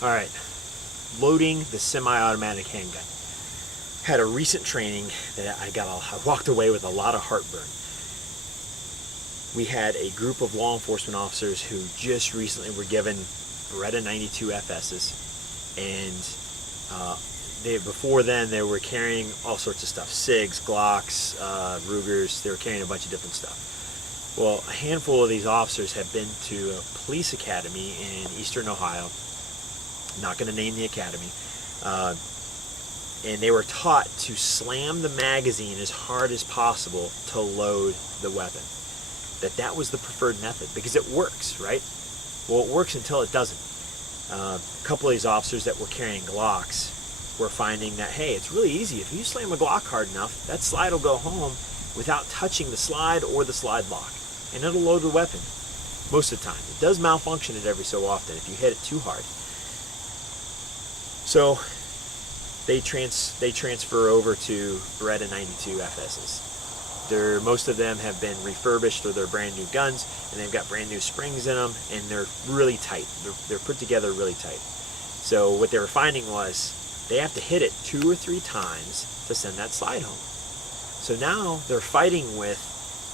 All right, loading the semi-automatic handgun. Had a recent training that I walked away with a lot of heartburn. We had a group of law enforcement officers who just recently were given Beretta 92 FSs, and before then they were carrying all sorts of stuff, SIGs, Glocks, Rugers. They were carrying a bunch of different stuff. Well, a handful of these officers have been to a police academy in eastern Ohio. Not going to name the academy. And they were taught to slam the magazine as hard as possible to load the weapon. That was the preferred method because it works, right? Well, it works until it doesn't. A couple of these officers that were carrying Glocks were finding that, hey, it's really easy. If you slam a Glock hard enough, that slide will go home without touching the slide or the slide lock, and it'll load the weapon most of the time. It does malfunction it every so often if you hit it too hard. So they transfer over to Beretta 92 FSs. Most of them have been refurbished, or they're brand new guns, and they've got brand new springs in them, and they're really tight. They're put together really tight. So what they were finding was they have to hit it 2 or 3 times to send that slide home. So now they're fighting with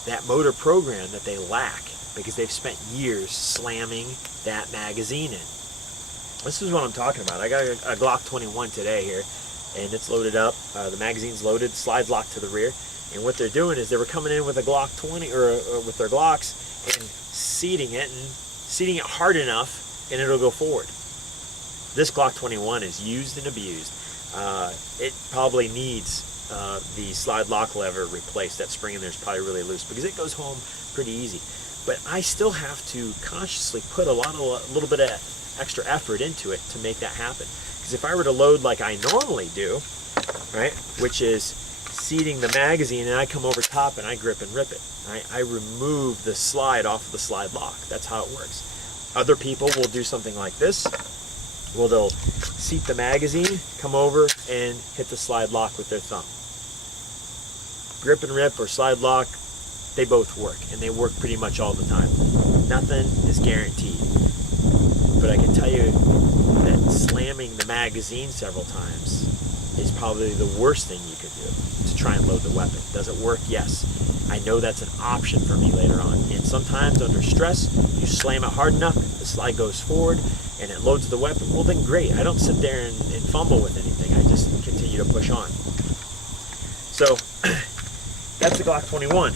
that motor program that they lack because they've spent years slamming that magazine in. This is what I'm talking about. I got a Glock 21 today here, and it's loaded up. The magazine's loaded, slide's locked to the rear. And what they're doing is they were coming in with a Glock 20 or with their Glocks and seating it hard enough, and it'll go forward. This Glock 21 is used and abused. It probably needs the slide lock lever replaced. That spring in there is probably really loose because it goes home pretty easy. But I still have to consciously put a little bit of extra effort into it to make that happen. Because if I were to load like I normally do, right, which is seating the magazine, and I come over top and I grip and rip it. Right? I remove the slide off of the slide lock. That's how it works. Other people will do something like this. Well, they'll seat the magazine, come over, and hit the slide lock with their thumb. Grip and rip or slide lock, they both work, and they work pretty much all the time. Nothing is guaranteed. But I can tell you that slamming the magazine several times is probably the worst thing you could do to try and load the weapon. Does it work? Yes. I know that's an option for me later on. And sometimes under stress, you slam it hard enough, the slide goes forward, and it loads the weapon. Well, then great. I don't sit there and fumble with anything. I just continue to push on. So that's the Glock 21.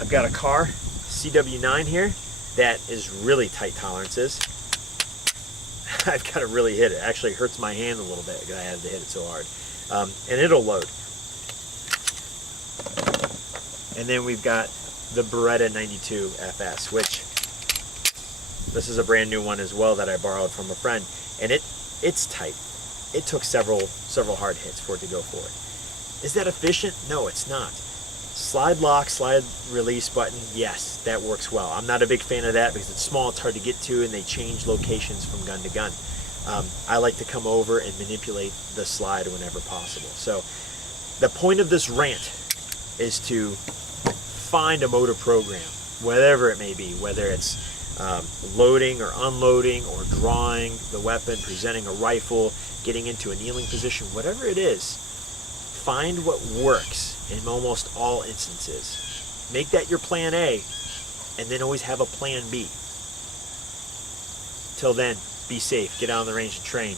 I've got a car, CW9 here, that is really tight tolerances. I've got to really hit it. It actually hurts my hand a little bit because I had to hit it so hard. And it'll load. And then we've got the Beretta 92 FS, which this is a brand new one as well that I borrowed from a friend. And it's tight. It took several hard hits for it to go forward. Is that efficient? No, it's not. Slide lock, slide release button, yes, that works well. I'm not a big fan of that because it's small, it's hard to get to, and they change locations from gun to gun. I like to come over and manipulate the slide whenever possible. So the point of this rant is to find a motor program, whatever it may be, whether it's loading or unloading or drawing the weapon, presenting a rifle, getting into a kneeling position, whatever it is. Find what works in almost all instances. Make that your plan A, and then always have a plan B. Till then, be safe, get out on the range and train.